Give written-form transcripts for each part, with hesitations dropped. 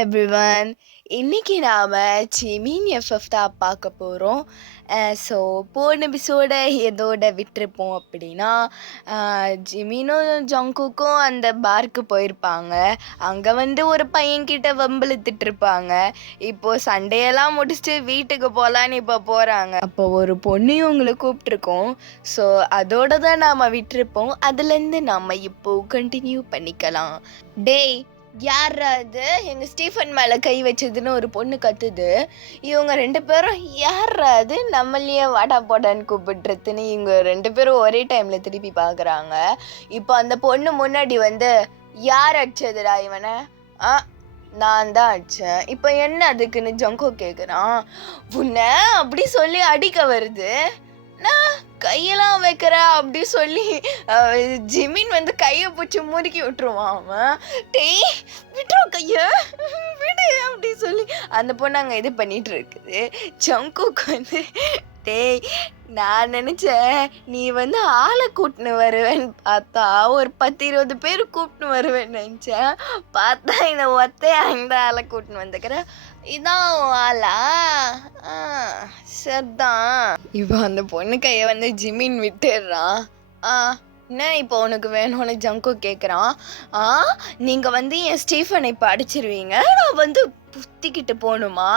Everyone. இன்னைக்கு நாம Jimin FF தான் பார்க்க போகிறோம். ஸோ போன எபிசோட எதோட விட்டுருப்போம் அப்படின்னா, ஜிமினும் ஜங்குக்கும் அந்த பார்க்கு போயிருப்பாங்க. அங்கே ஒரு பையன்கிட்ட வம்பிழுத்துட்டு இருப்பாங்க. இப்போது சண்டையெல்லாம் முடிச்சுட்டு வீட்டுக்கு போகலான்னு இப்போ போகிறாங்க. அப்போ ஒரு பொண்ணையும் உங்களை கூப்பிட்ருக்கோம். ஸோ அதோட தான் நாம் விட்டுருப்போம். அதுலேருந்து நாம் இப்போது கண்டினியூ பண்ணிக்கலாம். டேய், யாரா அது எங்கள் ஸ்டீஃபன் மேலே கை வச்சதுன்னு ஒரு பொண்ணு கத்துது. இவங்க 2 பேரும் யாரா அது நம்மளையே வாடா போடான்னு கூப்பிடுறதுன்னு இவங்க 2 பேரும் ஒரே டைமில் திருப்பி பார்க்குறாங்க. இப்போ அந்த பொண்ணு முன்னாடி யார் அடிச்சதுடா இவனை? நான் தான் அடித்தேன். இப்போ என்ன அதுக்குன்னு ஜங்கோ கேட்குறான். உன்னை அப்படி சொல்லி அடிக்க வருது, நான் கையெல்லாம் வைக்கிற அப்படி சொல்லி ஜிமின் கையை பிடிச்சி முறுக்கி விட்டுருவான். அவன் டேய் விட்டுருவோம் கைய விடு அப்படி சொல்லி அந்த பொண்ணு அங்கே இது பண்ணிட்டு இருக்குது. ஜங்குக்கு டேய், நான் நினச்சேன் நீ ஆளை கூட்டின்னு வருவேன்னு பார்த்தா ஒரு 10-20 பேர் கூப்பிட்டு வருவேன்னு நினச்சேன். பார்த்தா இந்த ஒத்தையா இந்த ஆளை கூட்டின்னு வந்துக்கிற. இதான் ஆளா? சரிதான். இப்போ அந்த பொண்ணு கையை ஜிமின் விட்டுடுறான். என்ன இப்போ உனக்கு வேணும்னு ஜங்கு கேட்குறான். நீங்கள் என் ஸ்டீஃபனை இப்போ அடிச்சிருவீங்க, நான் புத்திக்கிட்டு போகணுமா?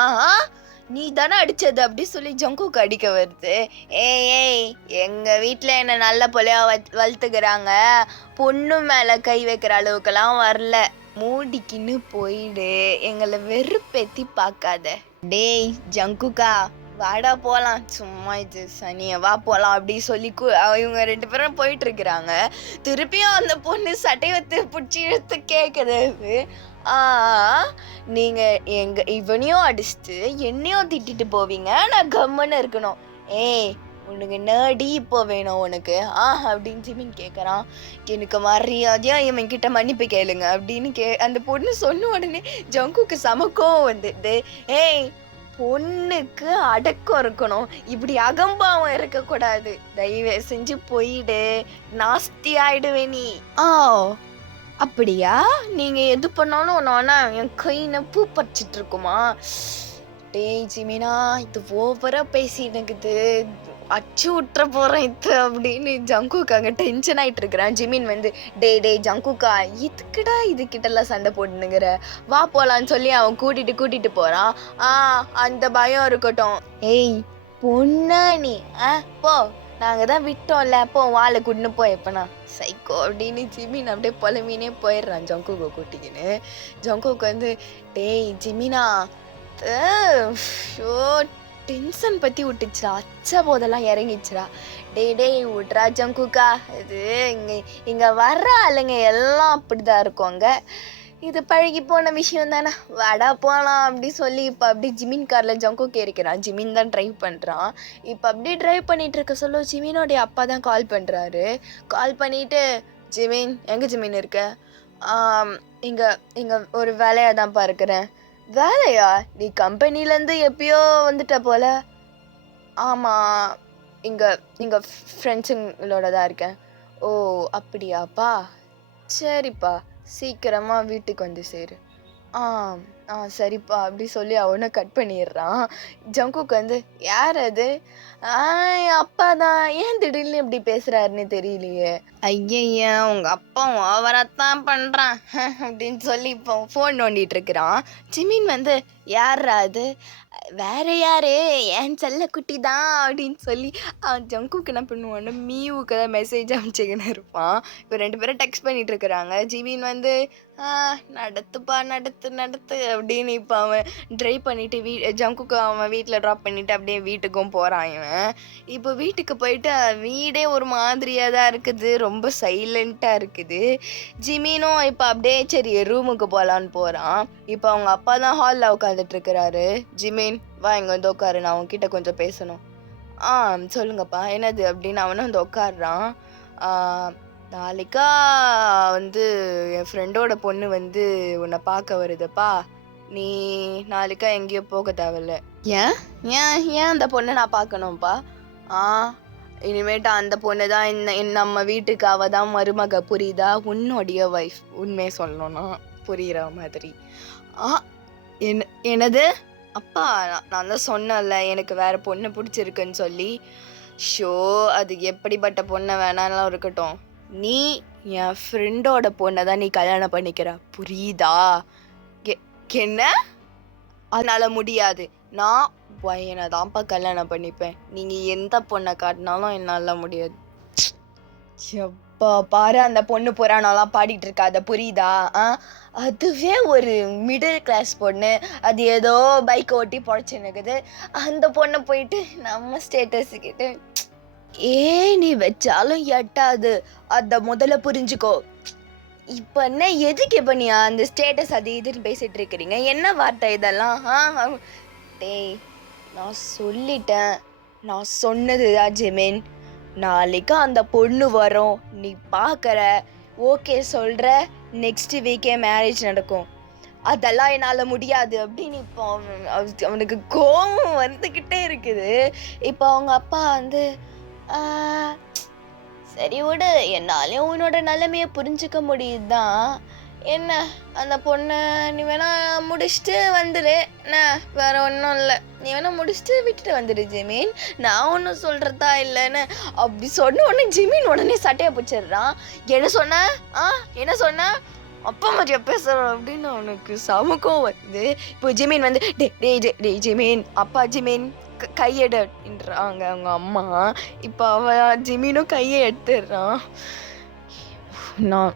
நீ தானே அடித்தது அப்படி சொல்லி ஜங்குக்கு அடிக்க வருது. ஏய், எங்கள் வீட்டில் என்னை நல்ல பொலையா வளர்த்துக்கிறாங்க. பொண்ணு மேலே கை வைக்கிற அளவுக்கெல்லாம் வரல. மூடிக்கின்னு போயிடு, எங்களை வெறுப்பேத்தி பார்க்காத. டேய் ஜங்குக்கா, வாடா போகலாம், சும்மா இது சனியை வா போகலாம் அப்படி சொல்லி இவங்க 2 பேரும் போயிட்டு இருக்கிறாங்க. திருப்பியும் அந்த பொண்ணு சட்டையத்தை பிடிச்சி இழுத்து கேட்குது. நீங்கள் இவனையும் அடிச்சுட்டு என்னையும் திட்டிட்டு போவீங்க, நான் கம்முன்னு இருக்கணும். ஏய், உனக்கு நேடி இப்போ வேணும் உனக்கு அப்படின்னு ஜிமின் கேட்குறான். எனக்கு மரியாதையா இவன் கிட்ட மன்னிப்பு கேளுங்க அப்படின்னு அந்த பொண்ணு சொன்ன உடனே ஜங்குக்கு சமக்கம் வந்துடுது. ஏய், பொண்ணுக்கு அடக்கம் இருக்கணும், இப்படி அகம்பாவம் இருக்கக்கூடாது. தயவு செஞ்சு போயிடு, நாஸ்தி ஆயிடுவே நீ. அப்படியா? நீங்கள் எது பண்ணாலும் ஒன்று என் கையின பூ பறிச்சிட்டு இருக்குமா? டேய் ஜிமினா, இது ஓவராக பேசினுக்குது, அச்சு விட்டுற போகிறேன் இது அப்படின்னு ஜங்குக்கு அங்கே டென்ஷன் ஆகிட்டு இருக்கிறான். ஜிமின் டேய் ஜங்குக்கா, இதுக்கிட்டா இதுக்கிட்டலாம் சண்டை போட்டுனுங்கிற, வா போகலான்னு சொல்லி அவன் கூட்டிகிட்டு போகிறான். அந்த பயம் இருக்கட்டும். ஏய் பொண்ணா நீ, போ, நாங்கள் தான் விட்டோம்ல, போ வாழை கூட்டின்னு போ எப்போனா சைக்கோ அப்படின்னு ஜிமின் அப்படியே புலமீனே போயிடுறான் ஜங்குக்கு கூட்டிக்கின்னு. ஜங்குக்கு டேய் ஜிமினா, ஷோ டென்ஷன் பற்றி விட்டுச்சுடா, அச்சா போதெல்லாம் இறங்கிச்சுடா. டேய் விட்றா ஜங்குக்கா, இது இங்கே வர்ற ஆளுங்க எல்லாம் அப்படி தான் இருக்குவாங்க, இது பழகி போன விஷயம் தானே, வடா போகலாம் அப்படி சொல்லி இப்போ அப்படி ஜிமின் காரில் ஜங்குக்கு இருக்கிறான். ஜிமின் தான் ட்ரைவ் பண்ணுறான். இப்போ அப்படியே ட்ரைவ் பண்ணிகிட்டு இருக்க சொல்ல ஜிமினோடைய அப்பா தான் கால் பண்ணுறாரு. கால் பண்ணிவிட்டு, ஜிமின் எங்கே ஜிமின் இருக்க? இங்கே ஒரு வேலையாக தான்ப்பா இருக்கிறேன். வேலையா? நீ கம்பெனிலேருந்து எப்பயோ வந்துட்ட போல. ஆமாம், இங்கே ஃப்ரெண்ட்ஸுங்களோட தான் இருக்கேன். ஓ அப்படியாப்பா, சரிப்பா, சீக்கிரமாக வீட்டுக்கு சேரு. சரிப்பா அப்படி சொல்லி அவனை கட் பண்ணிடுறான். ஜங்குக்கு யார் அது? என் அப்பா தான். ஏன் திடீர்னு இப்படி பேசுகிறாருன்னு தெரியலையே. ஐயா, உங்கள் அப்பா ஓவராத்தான் பண்ணுறான் அப்படின்னு சொல்லி இப்போ ஃபோன் நோண்டிகிட்டு இருக்கிறான். ஜிமின் யாரா அது? வேற யாரு, என் செல்லக்குட்டி தான் அப்படின்னு சொல்லி அவன் ஜங்குக்கு என்ன பண்ணுவான்னு மீவுக்கு தான் மெசேஜ் அனுப்பிச்சிக்கின்னு இருப்பான். இப்போ 2 பேரும் டெக்ஸ்ட் பண்ணிகிட்டு இருக்கிறாங்க. ஜிமின் நடத்துப்பா நடத்து அப்படின்னு இப்போ அவன் ட்ரைவ் பண்ணிவிட்டு ஜங்குக்கு அவன் வீட்டில் ட்ராப் பண்ணிவிட்டு அப்படியே வீட்டுக்கும் போகிறான். இவன் இப்போ வீட்டுக்கு போயிட்டு வீடே ஒரு மாதிரியாக தான் இருக்குது, ரொம்ப சைலண்ட்டாக இருக்குது. ஜிமினும் இப்போ அப்படியே சரி ரூமுக்கு போகலான்னு போகிறான். இப்போ அவங்க அப்பா தான் ஹாலில் உட்காந்துட்ருக்கிறாரு. ஜிமின் வா, இங்கே உட்காரு, நான் உங்ககிட்ட கொஞ்சம் பேசணும். சொல்லுங்கப்பா, என்னது அப்படின்னு அவனும் உட்காடுறான். நாளைக்கா என் ஃப்ரெண்டோட பொண்ணு உன்னை பார்க்க வருதுப்பா, நீ நாளைக்கா எங்கேயோ போக தேவையில்ல. ஏன் ஏன் ஏன் அந்த பொண்ணை நான் பார்க்கணும்ப்பா? இனிமேட்டு அந்த பொண்ணு தான் நம்ம வீட்டுக்கு அவ தான் மருமக, புரியுதா? உன்னுடைய ஒய்ஃப். உண்மையை சொல்லணும்னா புரிகிற மாதிரி. என்னது? அப்பா, நான் தான் சொன்னேன்ல எனக்கு வேற பொண்ணு பிடிச்சிருக்குன்னு சொல்லி. ஷோ, அது எப்படிப்பட்ட பொண்ணை வேணாலும் இருக்கட்டும், நீ என் ஃப்ரெண்டோட பொண்ணை தான் நீ கல்யாணம் பண்ணிக்கிற, புரியுதா? என்ன? அதனால முடியாது. நான் பையனை தான்ப்பா கல்யாணம் பண்ணிப்பேன். நீங்க எந்த பொண்ணை காட்டினாலும் என்னால முடியாது. எப்பா பாரு, அந்த பொண்ணு புராணம்லாம் பாடிட்டு இருக்காத, புரியுதா? அதுவே ஒரு மிடில் கிளாஸ் பொண்ணு, அது ஏதோ பைக் ஓட்டி பொழைச்சுன்னுக்குது. அந்த பொண்ணை போயிட்டு நம்ம ஸ்டேட்டஸுக்கிட்டு நீ வச்சாலும் எட்டாது. அத முதல்ல புரிஞ்சுக்கோ. இப்ப என்ன, எதுக்கு இப்ப நீ அந்த ஸ்டேட்டஸ் அது இதுன்னு பேசிட்டு இருக்கிறீங்க? என்ன வார்த்தை இதெல்லாம்? டேய், நான் சொல்லிட்டேன், நான் சொன்னதுதான் ஜெமின். நாளைக்கு அந்த பொண்ணு வரும், நீ பார்க்கற, ஓகே சொல்ற, நெக்ஸ்ட் வீக்கே மேரேஜ் நடக்கும். அதெல்லாம் என்னால் முடியாது அப்படின்னு இப்போ அவனுக்கு கோபம் வந்துக்கிட்டே இருக்குது. இப்போ அவங்க அப்பா வந்து சரி விடு, என்னாலையும் உன்னோட நிலைமையை புரிஞ்சுக்க முடியுதுதான். என்ன, அந்த பொண்ணை நீ வேணா முடிச்சுட்டு வந்துடு. என்ன, வேற ஒன்றும் இல்லை, நீ வேணா முடிச்சுட்டு விட்டுட்டு வந்துடு ஜெமீன், நான் ஒன்றும் சொல்கிறதா இல்லைன்னு. அப்படி சொன்ன உடனே ஜெமீன் உடனே சட்டையை பிடிச்சிடுறான். என்ன சொன்ன? என்ன சொன்ன? அப்பா மாதிரியா பேசுகிறான் அப்படின்னு அவனுக்கு சமூகம் வருது. இப்போ ஜெமீன் வந்து டே ஜெமீன், அப்பா ஜெமீன் கையெடுன்றாங்க அவங்க அம்மா. இப்போ அவன் ஜெமீனும் கையை எடுத்துடுறான். நான்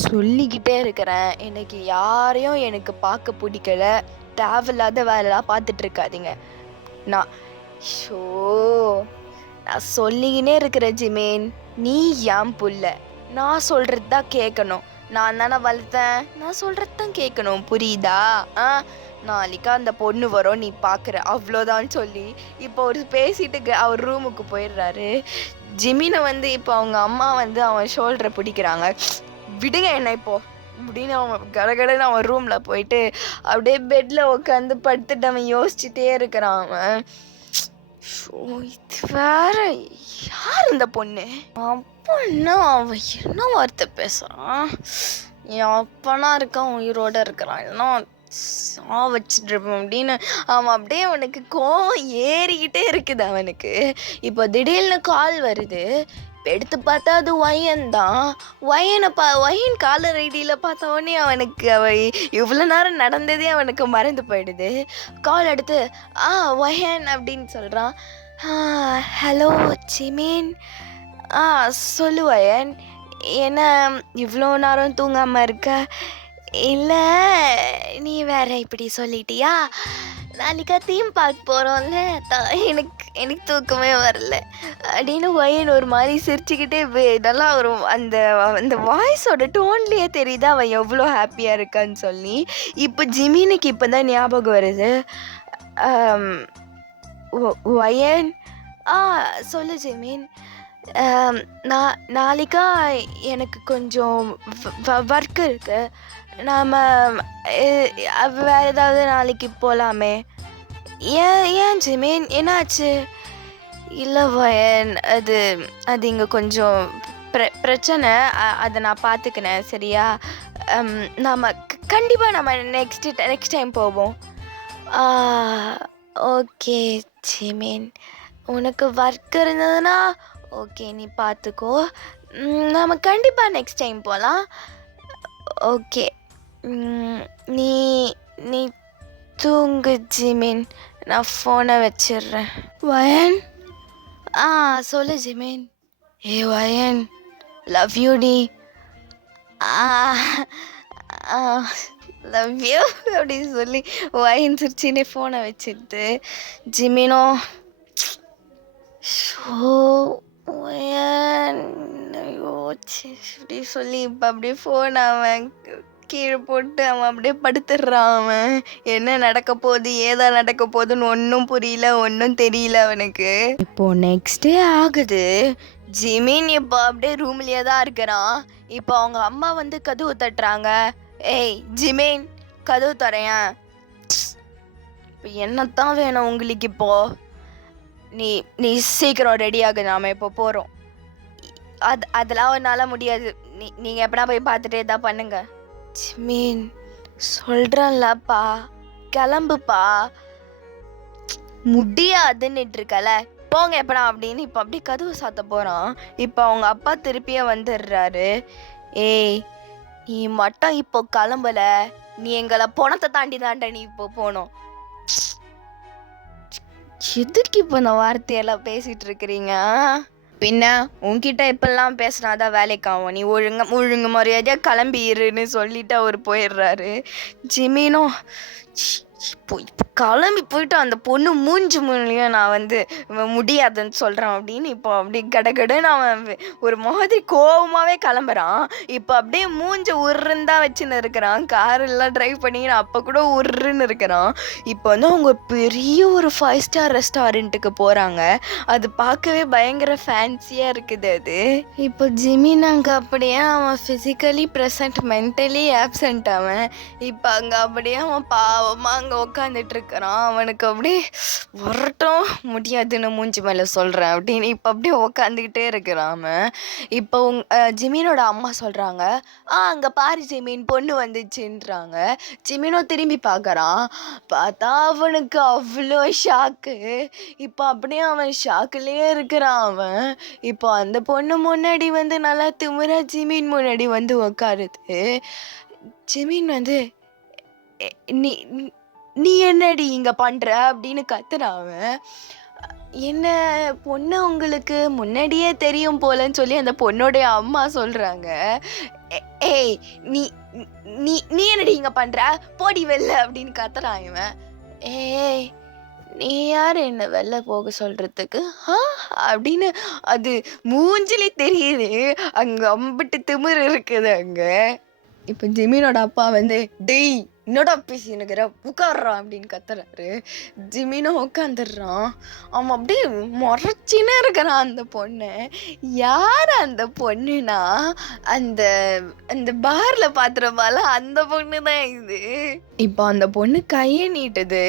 சொல்லிக்கிட்டே இருக்கிறேன், எனக்கு யாரையும் எனக்கு பார்க்க பிடிக்கல, தேவையில்லாத வேலைலாம் பார்த்துட்டு இருக்காதீங்க. நான் சொல்லிக்கினே இருக்கிறேன் ஜிமேன், நீ என் புள்ள, நான் சொல்கிறது தான் கேட்கணும். நான் தானே வளர்த்தேன், நான் சொல்கிறது தான் கேட்கணும், புரியுதா? நாளைக்கு அந்த பொண்ணு வரும், நீ பார்க்குற, அவ்வளோதான் சொல்லி இப்போ அவர் பேசிட்டு அவர் ரூமுக்கு போயிடுறாரு. ஜிமினை வந்து இப்போ அவங்க அம்மா வந்து அவன் ஷோல்டரை பிடிக்கிறாங்க. விடுங்க என்ன இப்போ அப்படின்னு அவன் கடகடன்னு அவன் ரூமில் போயிட்டு அப்படியே பெட்டில் உட்காந்து படுத்துட்டு அவன் யோசிச்சுட்டே இருக்கிறான். அவன் இது வேற, யார் இந்த பொண்ணு? அப்போ என்ன அவன் என்ன வார்த்தை பேசுகிறான்? என் அப்பனா இருக்கான், உயிரோட இருக்கிறான், எல்லாம் வச்சுட்டு இருப்போம் அப்படின்னு அவன் அப்படியே அவனுக்கு கோவம் ஏறிக்கிட்டே இருக்குது அவனுக்கு. இப்போ திடீர்னு கால் வருது. எடுத்து பார்த்தா அது ஒயன் தான். ஒயன் காலர் ஐடியில் பார்த்த உடனே அவனுக்கு இவ்வளோ நேரம் நடந்ததே அவனுக்கு மறந்து போயிடுது. கால் எடுத்து ஒயன் அப்படின்னு சொல்கிறான். ஹலோ ஜிமீன். சொல்லு ஒயன், என்ன இவ்வளோ நேரம் தூங்காமல் இருக்க? இல்லை, நீ வேற இப்படி சொல்லிட்டியா? நாளைக்கா தீம் பார்க்க போகிறோம்ல, எனக்கு தூக்கமே வரல அப்படின்னு ஒயன் ஒரு மாதிரி சிரிச்சுக்கிட்டே நல்லா வரும். அந்த வாய்ஸோட டோன்லேயே தெரியுது அவன் எவ்வளோ ஹாப்பியாக இருக்கான்னு சொல்லி. இப்போ ஜிமீனுக்கு இப்போ தான் ஞாபகம் வருது. ஒயன், சொல்லு ஜிமீன். நாளைக்கா எனக்கு கொஞ்சம் ஒர்க் இருக்கு, நாம் வேறு ஏதாவது நாளைக்கு போகலாமே? ஏன் ஜிமீன், என்னாச்சு? இல்லை வயன், அது இங்கே கொஞ்சம் பிரச்சனை, அதை நான் பார்த்துக்கினேன், சரியா? நாம் கண்டிப்பாக நம்ம நெக்ஸ்ட் டைம் போவோம். ஓகே ஜிமீன், உனக்கு ஒர்க் இருந்ததுன்னா ஓகே, நீ பார்த்துக்கோ, நம்ம கண்டிப்பாக நெக்ஸ்ட் டைம் போகலாம். ஓகே, நீ நீ தூங்கு ஜிமீன், நான் ஃபோனை வச்சிடுறேன். வயன், சொல்லு ஜிமீன். வயன், லவ் யூ டி. லவ் யூ அப்படின்னு சொல்லி வயன் சிரிச்சினே ஃபோனை வச்சுட்டு ஜிமீனோ அப்படி சொல்லி இப்போ அப்படியே ஃபோன் அவன் கீழே போட்டு அவன் அப்படியே படுத்துடுறான். அவன் என்ன நடக்க போகுது, ஏதா நடக்க போகுதுன்னு ஒன்றும் புரியல, ஒன்றும் தெரியல அவனுக்கு. இப்போ நெக்ஸ்ட் டே ஆகுது. ஜிமீன் இப்போ அப்படியே ரூம்லேயே தான் இருக்கிறான். இப்போ அவங்க அம்மா வந்து கதவு தட்டுறாங்க. ஏய் ஜிமீன், கதவு தரேன். இப்போ என்னத்தான் வேணும் உங்களுக்கு? இப்போ நீ சீக்கிரம் ரெடி ஆகு, நாம் இப்போ போகிறோம். அதெல்லாம் என்னால் முடியாது, நீங்கள் எப்படா போய் பார்த்துட்டே தான் பண்ணுங்க. ஜிமீன், சொல்கிறேன்லப்பா, கிளம்புப்பா. முடியாதுன்னுட்டு இருக்கல, போங்க எப்படா அப்படின்னு இப்ப அப்படியே கதவு சாத்த போறான். இப்ப அவங்க அப்பா திருப்பியே வந்துடுறாரு. ஏய், நீ மட்டும் இப்போ கிளம்பல, நீ எங்களை பணத்தை தாண்டி தாண்ட நீ இப்போ போனோம். எதுக்கு இப்போ இந்த வார்த்தையெல்லாம் பேசிட்டு இருக்கிறீங்க? பின்ன உன்கிட்ட இப்பெல்லாம் பேசினாதான் வேலைக்காகும். நீ ஒழுங்கு மரியாதையா கிளம்பிடுன்னு சொல்லிட்டு அவர் போயிடுறாரு. ஜிமினும் இப்போ கிளம்பி போயிட்டு அந்த பொண்ணு மூஞ்சி மூலியம் நான் வந்து முடியாதுன்னு சொல்கிறேன் அப்படின்னு இப்போ அப்படியே கடகடன்னு அவன் ஒரு மாதிரி கோபமாகவே கிளம்புறான். இப்போ அப்படியே மூஞ்சி உருன்னு வச்சுன்னு இருக்கிறான். கார் எல்லாம் ட்ரைவ் பண்ணி அப்போ கூட உருன்னு இருக்கிறான். இப்போ வந்து அவங்க பெரிய ஒரு 5 ஸ்டார் ரெஸ்டாரண்ட்டுக்கு போகிறாங்க. அது பார்க்கவே பயங்கர ஃபேன்சியாக இருக்குது. அது இப்போ ஜிமின் அங்கே அப்படியே அவன் ஃபிசிக்கலி ப்ரெசன்ட், மென்டலி ஆப்சண்ட். அவன் இப்போ அங்கே அப்படியே அவன் பாவமாக அங்கே உட்காந்துட்டு இருக்கிறான். அவனுக்கு அப்படியே வரட்டும், முடியாதுன்னு மூஞ்சி மேலே சொல்கிறேன் அப்படின்னு இப்போ அப்படியே உக்காந்துக்கிட்டே இருக்கிறான் அவன். இப்போ ஜிமினோட அம்மா சொல்கிறாங்க, அங்கே பாரு ஜிமின், பொண்ணு வந்துச்சுன்றாங்க. ஜிமினோ திரும்பி பார்க்குறான். பார்த்தா அவனுக்கு அவ்வளோ ஷாக்கு. இப்போ அப்படியே அவன் ஷாக்குலேயே இருக்கிறான் அவன். இப்போ அந்த பொண்ணு முன்னாடி வந்து நல்லா திமிரா ஜிமின் முன்னாடி வந்து உக்காருது. ஜிமின் வந்து, நீ நீ என்னடி இங்கே பண்ணுற அப்படின்னு கத்துறான் அவன். என்ன பொண்ணு உங்களுக்கு முன்னாடியே தெரியும் போலன்னு சொல்லி அந்த பொண்ணோடைய அம்மா சொல்கிறாங்க. ஏய், நீ நீ நீ என்னடி இங்கே பண்ணுற, போடி வெளில அப்படின்னு கத்துறான் இவன். ஏய், நீ யார் என்ன வெளில போக சொல்கிறதுக்கு அப்படின்னு அது மூஞ்சிலே தெரியுது. அங்கே அம்பிட்டு திமிரு இருக்குது அங்கே. இப்போ ஜிமினோட அப்பா வந்து, டெய் என்னோட பேசினுக்கிற, உட்காடுறான் அப்படின்னு கத்துறாரு. ஜிமினும் உட்காந்துடுறான். அவன் அப்படியே முறைச்சின்னு இருக்கிறான் அந்த பொண்ணு. யார் அந்த பொண்ணுனா, அந்த அந்த பார்ல பாத்துறப்பால அந்த பொண்ணு தான் இது. இப்போ அந்த பொண்ணு கையை நீட்டுது.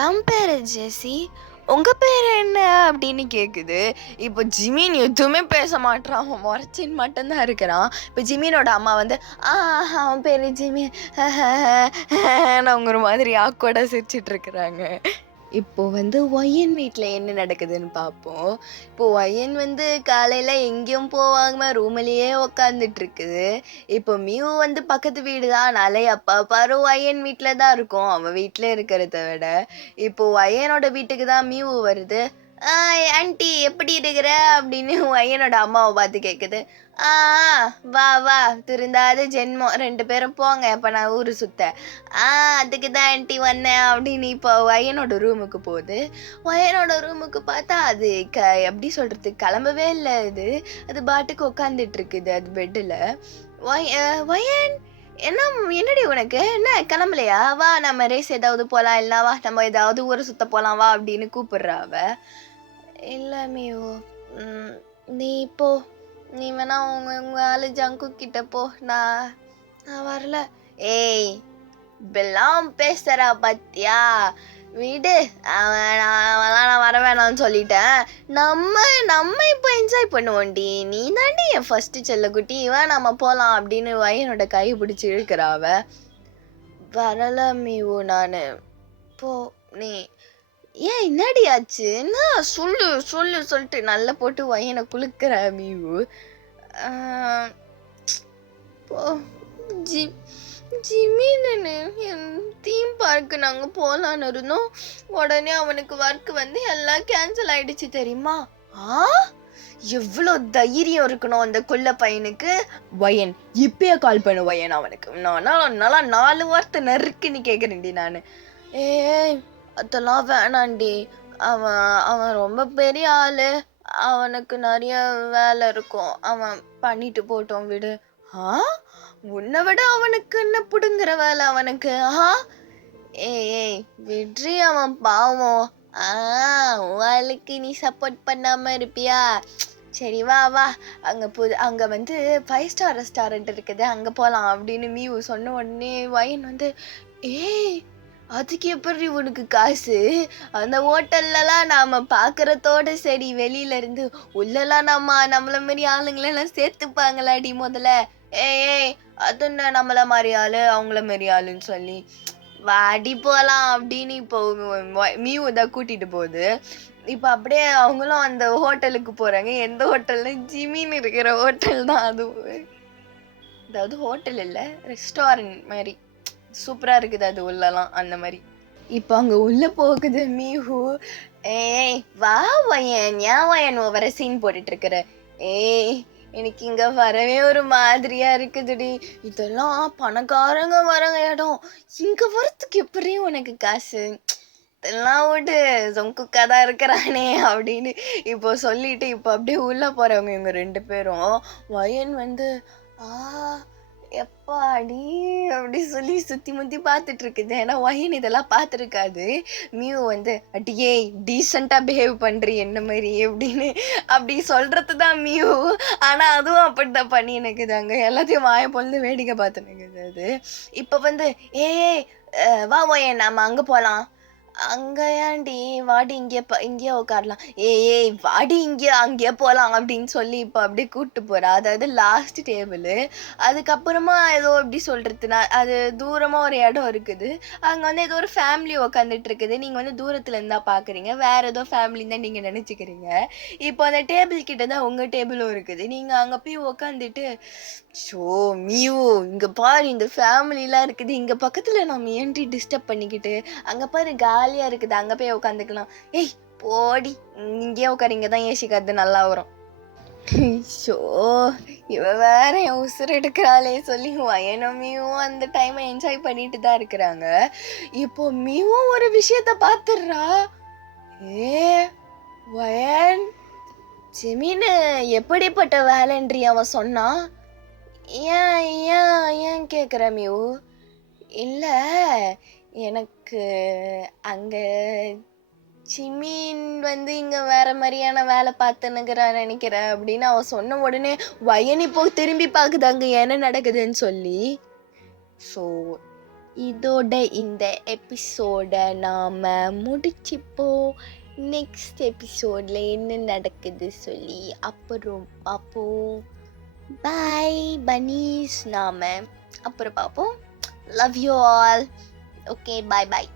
என் பேரு ஜெசி, உங்க பேர் என்ன அப்படின்னு கேக்குது. இப்போ ஜிமின் எதுவுமே பேச மாட்டான். அவன் முறைச்சின்னு மட்டும்தான் இருக்கிறான். இப்போ ஜிமினோட அம்மா வந்து, அவன் பேரு ஜிமின் அவங்க ஒரு மாதிரி ஆக்கோட சிரிச்சிட்டு இருக்கிறாங்க. இப்போ வந்து ஒயன் வீட்டில் என்ன நடக்குதுன்னு பார்ப்போம். இப்போ ஒயன் வந்து காலையில் எங்கேயும் போவாங்க, ரூம்லேயே உக்காந்துட்டு இருக்குது. இப்போ மியூ வந்து பக்கத்து வீடு தான், அதனால அப்பா பாரு ஒயன் வீட்டில் தான் இருக்கும், அவன் வீட்டில் இருக்கிறத விட. இப்போ ஒயனோட வீட்டுக்கு தான் மியூ வருது. ஆண்டி எப்படி இருக்கிற அப்படின்னு ஒயனோட அம்மாவை பார்த்து கேட்குது. வா வா, திருந்தாத ஜென்மம், 2 பேரும் போங்க, இப்போ நான் ஊர் சுத்த. அதுக்கு தான் ஆண்டி வந்தேன் அப்படின்னு இப்போ ஒயனோட ரூமுக்கு போகுது. ஒயனோட ரூமுக்கு பார்த்தா அது எப்படி சொல்கிறது, கிளம்பவே இல்லை. அது பாட்டுக்கு உட்காந்துட்டு இருக்குது அது பெட்டில். ஒயன், என்னடி உனக்கு என்ன, கிளம்பலையா? வா நம்ம ரேஸ் ஏதாவது போகலாம், இல்லை வா நம்ம ஏதாவது ஊரை சுத்த போகலாம் வா அப்படின்னு கூப்பிடுறா அவ. இல்லை மியூ, நீ இப்போ நீ வேணா உங்க ஆளு ஜங்கு கிட்ட போ, நான் வரல. ஏய், இப்பெல்லாம் பேசுறா பத்தியா, விடு, அவன்லாம் நான் வர வேணாம்னு சொல்லிட்டேன். நம்ம இப்போ என்ஜாய் பண்ணுவோண்டி, நீ தாண்டி என் ஃபர்ஸ்ட் செல்லக்குட்டி, இவன் நம்ம போகலாம் அப்படின்னு வயனோட கை பிடிச்சி இழுக்கிறாவ. வரல மியூ நான், போ நீ. ஏன் என்னடி ஆச்சு, என்ன சொல்லு சொல்லு சொல்லிட்டு நல்லா போட்டு வயனை குளுக்கிற மியூ. போ ஜிமின்னு என் தீம் பார்க்கு நாங்கள் போகலான்னு இருந்தோம். உடனே அவனுக்கு ஒர்க் வந்து எல்லாம் கேன்சல் ஆயிடுச்சு தெரியுமா? எவ்வளோ தைரியம் இருக்கணும் அந்த கொல்ல பையனுக்கு. வயன், இப்பயே கால் பண்ணு வயன் அவனுக்கு. நல்லா 4 வார்த்தை நறுக்குன்னு கேட்குறேன்டி நான். ஏய், அதெல்லாம் வேணாண்டி, அவன் ரொம்ப பெரிய ஆள், அவனுக்கு நிறைய வேலை இருக்கும், அவன் பண்ணிட்டு போட்டோம், விடு. உன்னை விட அவனுக்கு என்ன புடுங்குற வேலை அவனுக்கு? ஏய் விட்ரி, அவன் பாவம். அவளுக்கு நீ சப்போர்ட் பண்ணாம இருப்பியா? சரி வா வா, அங்கே வந்து 5 ஸ்டார் ரெஸ்டாரண்ட் இருக்குது, அங்கே போகலாம் அப்படின்னு மியூ சொன்ன உடனே வயன் வந்து, ஏய் அதுக்கு எப்படி உனக்கு காசு? அந்த ஹோட்டல்லலாம் நாம் பார்க்குறதோட சரி, வெளியிலேருந்து உள்ளலாம் நம்மள மாரி ஆளுங்களெல்லாம் சேர்த்துப்பாங்களாடி முதல்ல. ஏய், அது என்ன நம்மள மாதிரி ஆள் அவங்கள மாரி ஆளுன்னு சொல்லி, வாடி போலாம் அப்படின்னு இப்போ மியூ தான் கூட்டிட்டு போகுது. இப்போ அப்படியே அவங்களும் அந்த ஹோட்டலுக்கு போறாங்க. எந்த ஹோட்டல்னா ஜிமின்னு இருக்கிற ஹோட்டல் தான் அதுவும். அதாவது ஹோட்டல் இல்ல, ரெஸ்டாரண்ட் மாதிரி. சூப்பரா இருக்குது அது உள்ளலாம் அந்த மாதிரி. இப்போ அங்க உள்ள போகுது மியூ. ஏய் வா வயன், ஏன் வயன் வர சீன் போட்டுட்டு இருக்கிற? ஏய் எனக்கு இங்க வரவே ஒரு மாதிரியா இருக்குதுடி. இதெல்லாம் பணக்காரங்க வரங்க இடம். இங்க வரத்துக்கு எப்படி உனக்கு காசு? இதெல்லாம் விட்டு சொங்குக்கா தான் இருக்கிறானே அப்படின்னு இப்போ சொல்லிட்டு இப்போ அப்படியே உள்ள போறவங்க இவங்க 2 பேரும். வயன் வந்து ஆ எப்பாடி அப்படி சொல்லி சுத்தி முத்தி பார்த்துட்டு இருக்குது. ஏன்னா வயன் இதெல்லாம் பார்த்துருக்காது. மியூ வந்து அடியே டீசெண்டா பிஹேவ் பண்றி என்ன மாதிரி அப்படின்னு அப்படி சொல்றது தான் மியூ. ஆனா அதுவும் அப்படித்தான் பண்ணி நிக்குது. அங்க எல்லாத்தையும் வாய பொழுது வேடிக்கை பார்த்து நிக்குது அது. இப்ப வந்து ஏய் வா வயன் நாம அங்க போலாம். அங்க ஏன்டி வாடி இங்கேயே உட்காரலாம். ஏய் வாடி அங்கேயே போலாம் அப்படின்னு சொல்லி இப்போ அப்படியே கூப்பிட்டு போறா. அதாவது லாஸ்ட் டேபிள். அதுக்கப்புறமா ஏதோ எப்படி சொல்றதுன்னா அது தூரமா ஒரு இடம் இருக்குது. அங்க வந்து ஏதோ ஒரு ஃபேமிலி உட்காந்துட்டு இருக்குது. நீங்க வந்து தூரத்துல இருந்தா பாக்குறீங்க, வேற ஏதோ ஃபேமிலின்னு தான் நீங்க நினைச்சுக்கிறீங்க. இப்போ அந்த டேபிள் கிட்ட தான் உங்க டேபிளும் இருக்குது. நீங்க அங்க போய் உட்காந்துட்டு ஷோ மியூ இங்க பாரு இந்த ஃபேமிலிலாம் இருக்குது, இங்க பக்கத்துல நம்ம ஏன்டி டிஸ்டர்ப் பண்ணிக்கிட்டு, அங்க பாரு ஜாலியா இருக்குது, அங்க போய் உட்காந்துக்கலாம். ஏய் போடி, இங்கேயே உட்காரு, இங்கதான் ஏசி காத்து நல்லா வரும். ஷோ இவ வேற என் உசுர் எடுக்கிறாளே சொல்லி வயனும் மியூவும் அந்த டைமை என்ஜாய் பண்ணிட்டு தான் இருக்கிறாங்க. இப்போ மியூவும் ஒரு விஷயத்த பாத்துடுறா. ஏ வயன் ஜெமீனு எப்படிப்பட்ட வேலைன்றி அவன் சொன்னான். ஏன் ஏன் ஏன் கேட்குற மியூ? இல்லை எனக்கு அங்கே சிமின் வந்து இங்கே வேற மாதிரியான வேலை பார்த்துன்னுக்கிறான் நினைக்கிறேன் அப்படின்னு அவன் சொன்ன உடனே வயன் இப்போ திரும்பி பார்க்குது அங்கே என்ன நடக்குதுன்னு சொல்லி. ஸோ இதோட இந்த எபிசோட நாம் முடிச்சுப்போம். நெக்ஸ்ட் எபிசோடில் என்ன நடக்குது சொல்லி அப்புறம் பார்ப்போம். பாய் பனீஸ், நாம அப்புறம் பார்ப்போம். Love you all. Okay bye bye.